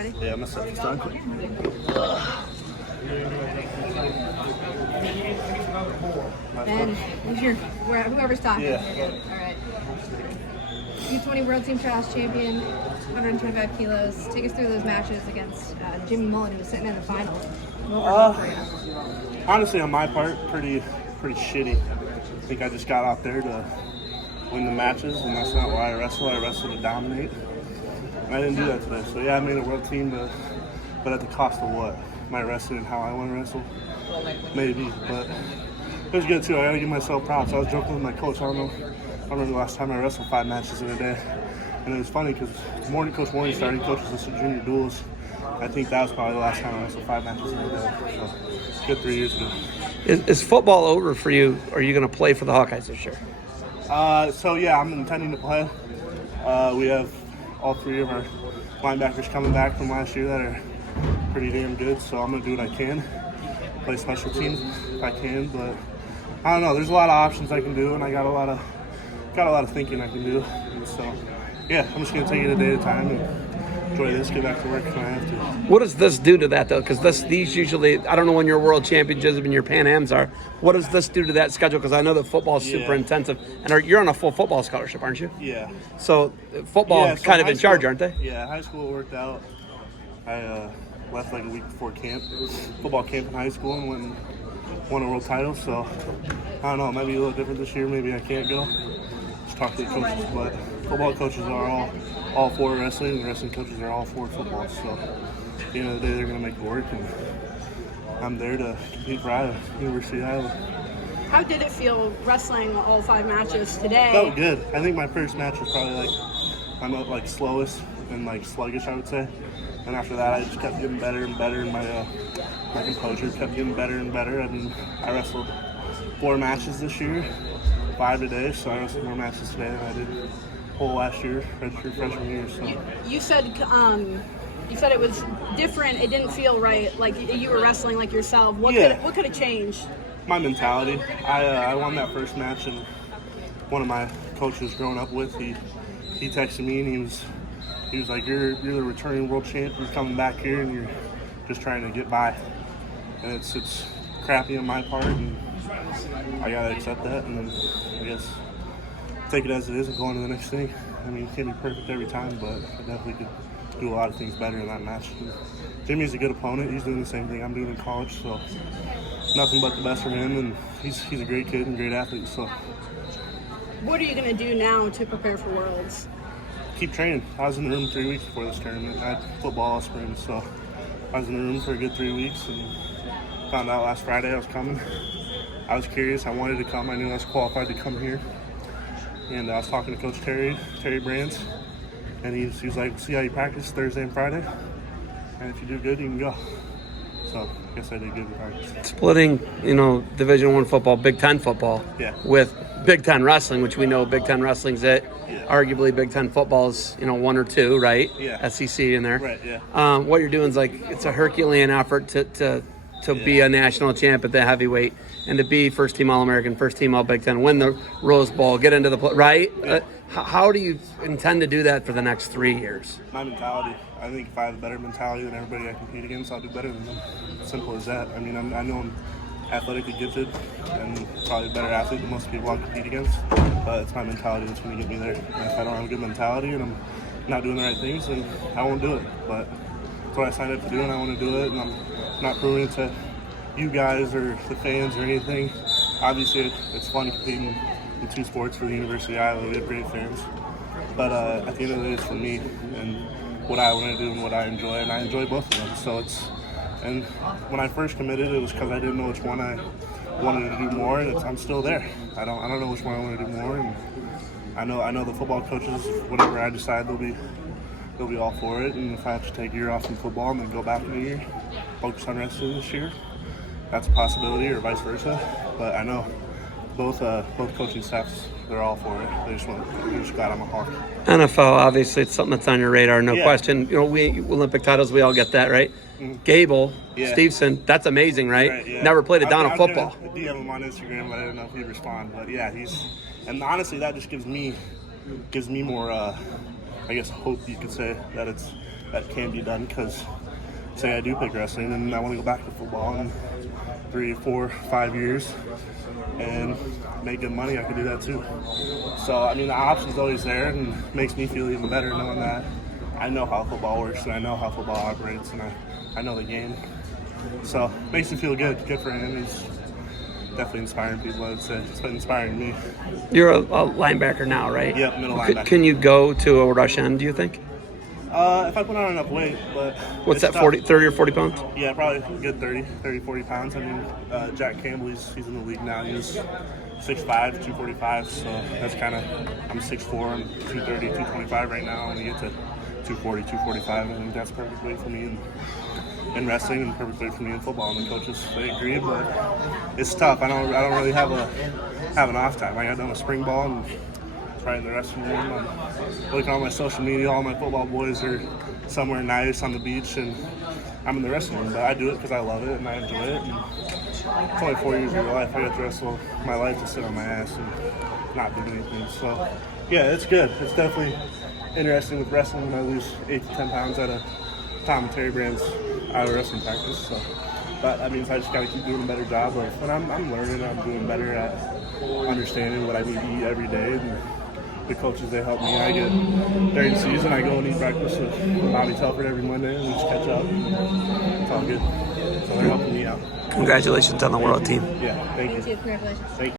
ready? Yeah, I'm gonna set this down. And whoever's talking. Yeah. All right. U20 World Team Trials champion, 125 kilos. Take us through those matches against Jimmy Mullen, who was sitting in the final. What were they for you? Honestly, on my part, pretty shitty. I think I just got out there to win the matches, and that's not why I wrestle. I wrestle to dominate. And I didn't do that today. So yeah, I made a world team, but at the cost of what? My wrestling and how I want to wrestle? Maybe, but it was good too. I gotta give myself props. I was joking with my coach. I don't remember the last time I wrestled 5 matches in a day. And it was funny because Coach Morning started, he coaches us in junior duels. I think that was probably the last time I wrestled 5 matches in a day. So good 3 years ago. Is football over for you? Or are you going to play for the Hawkeyes this year? So yeah, I'm intending to play. We have all 3 of our linebackers coming back from last year that are pretty damn good. So I'm gonna do what I can, play special teams if I can. But I don't know. There's a lot of options I can do, and I got a lot of thinking I can do. And so yeah, I'm just gonna take it a day at a time and enjoy this. Get back to work when I have to. What does this do to that, though? Because these usually, I don't know when your World Championships and your Pan Ams are. What does this do to that schedule? Because I know that football is super intensive. And you're on a full football scholarship, aren't you? Yeah. So football kind of in charge, aren't they? Yeah, high school worked out. I left like a week before football camp in high school, and won a world title. So I don't know, it might be a little different this year. Maybe I can't go. Just talk to the coaches, but football coaches are all for wrestling, and wrestling coaches are all for football. So at the end of the day, they're going to make it work, and I'm there to compete for Iowa, University of Iowa. How did it feel wrestling all 5 matches today? Felt good. I think my first match was probably my slowest and sluggish, I would say. And after that, I just kept getting better and better, and my composure kept getting better and better. I mean, I wrestled 4 matches this year, 5 today, so I wrestled more matches today than I did whole last year, freshman year. So you said it was different. It didn't feel right. Like you were wrestling like yourself. What could have changed? My mentality. I won that first match, and one of my coaches growing up with, he texted me, and he was like, "You're the returning world champ. You're coming back here, and you're just trying to get by." And it's crappy on my part, and I gotta accept that, and then I guess take it as it is and go on to the next thing. I mean, you can't be perfect every time, but I definitely could do a lot of things better in that match. And Jimmy's a good opponent. He's doing the same thing I'm doing in college, so nothing but the best from him. And he's a great kid and great athlete. So, what are you gonna do now to prepare for Worlds? Keep training. I was in the room 3 weeks before this tournament. I had football all spring, so I was in the room for a good 3 weeks and found out last Friday I was coming. I was curious. I wanted to come. I knew I was qualified to come here. And I was talking to Coach Terry Brands, and he was like, "See how you practice Thursday and Friday, and if you do good, you can go." So I guess I did good in practice. Splitting, Division I football, Big Ten football, with Big Ten wrestling, which we know Big Ten wrestling's it. Yeah. Arguably, Big Ten football's 1 or 2, right? Yeah. SEC in there. Right. Yeah. What you're doing is it's a Herculean effort to be a national champ at the heavyweight, and to be first team All-American, first team All-Big Ten, win the Rose Bowl, get into the right. Yeah. How do you intend to do that for the next 3 years? My mentality. I think if I have a better mentality than everybody I compete against, I'll do better than them. Simple as that. I mean, I know I'm athletically gifted and probably a better athlete than most people I compete against, but it's my mentality that's going to get me there. And if I don't have a good mentality and I'm not doing the right things, then I won't do it. But that's what I signed up to do, and I want to do it, and I'm not proving it to you guys or the fans or anything. Obviously, it's fun competing in 2 sports for the University of Iowa. We have great fans. But at the end of the day, it's for me and what I want to do and what I enjoy, and I enjoy both of them. So and when I first committed, it was because I didn't know which one I wanted to do more, and I'm still there. I don't know which one I want to do more, and I know the football coaches, whatever I decide, they'll be all for it. And if I have to take a year off from football and then go back in a year, focus on wrestling this year, that's a possibility, or vice versa. But I know both coaching staffs, they're all for it. They're just glad I'm a Hawk. NFL, obviously, it's something that's on your radar, no question. We Olympic titles, we all get that, right? Mm-hmm. Gable, Stevenson, that's amazing, right? Never played a down of football. I DM him on Instagram, but I don't know if he'd respond. But yeah, and honestly, that just gives me more, I guess, hope you could say that it's that can be done. Because say I do pick wrestling and I want to go back to football in 3, 4, 5 years and make good money, I can do that too. So I mean, the option's always there, and makes me feel even better knowing that I know how football works and I know how football operates, and I know the game. So it makes me feel good. Good for him. He's definitely inspiring people, I would say. It's been inspiring me. You're a linebacker now, right? Yep, middle linebacker. Can you go to a rush end, do you think? If I put on enough weight, but What's that, 30 or 40 pounds? Yeah, probably a good 30, 40 pounds. I mean, Jack Campbell, he's in the league now. He's 6'5", 245, so that's kind of, I'm 6'4", I'm 230, 225 right now. I'm going to get to 240, 245. I think that's perfect weight for me in wrestling and perfect weight for me in football. And the coaches, they agree, but it's tough. I don't really have an off time. I got done with spring ball and right in the wrestling room. I'm looking on my social media. All my football boys are somewhere nice on the beach, and I'm in the wrestling room. But I do it because I love it and I enjoy it. And it's only 4 years of your life. I got to wrestle my life to sit on my ass and not do anything. So, yeah, it's good. It's definitely interesting with wrestling when I lose 8 to 10 pounds out of Tom and Terry Brand's out of wrestling practice. So that means I just got to keep doing a better job of, and I'm learning. I'm doing better at understanding what I need to eat every day. And the coaches, they help me. I get during the season, I go and eat breakfast with Bobby Telford every Monday, and we just catch up. It's all good. So they're helping me out. Congratulations on the world team. Yeah, thank you. Congratulations. Thank you.